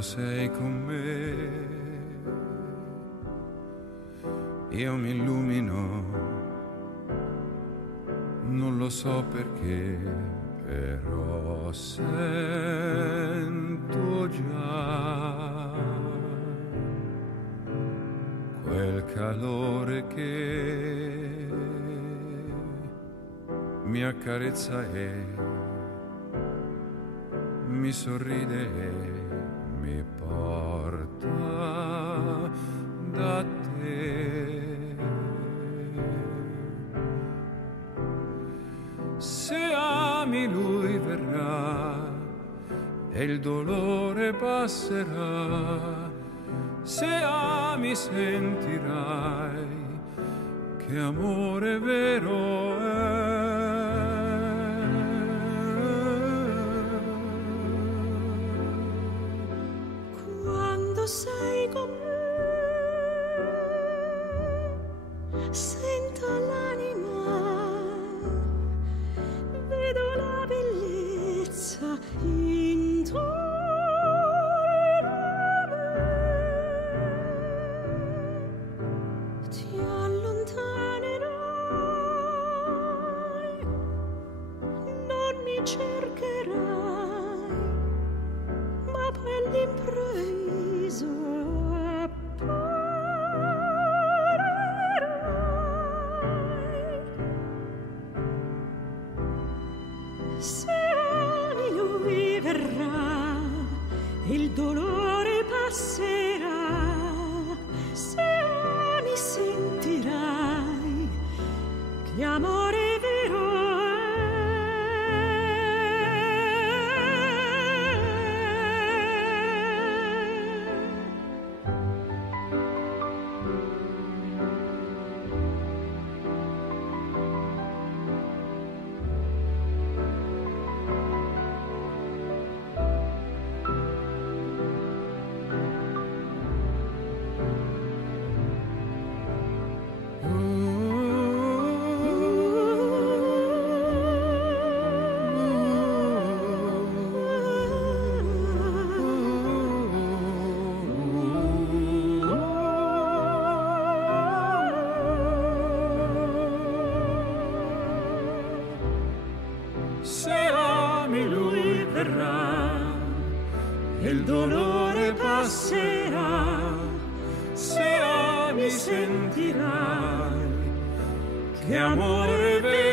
quando sei con me. Io mi illumino, non lo so perché, però sento già quel calore che mi accarezza e mi sorride e mi porta da te. Se ami lui verrà e il dolore passerà. Se ami sentirai che amore vero è. Quando sei con me, sento l'anima, vedo la bellezza intorno a me. Ti allontanerai, non mi cercherai, ma poi all'improvviso apparirai. Se ami lui verrà, il dolore passerà. Se ami sentirai che amore vero Se ami lui verrà e il dolore passerà. Se ami sentirai che amore vero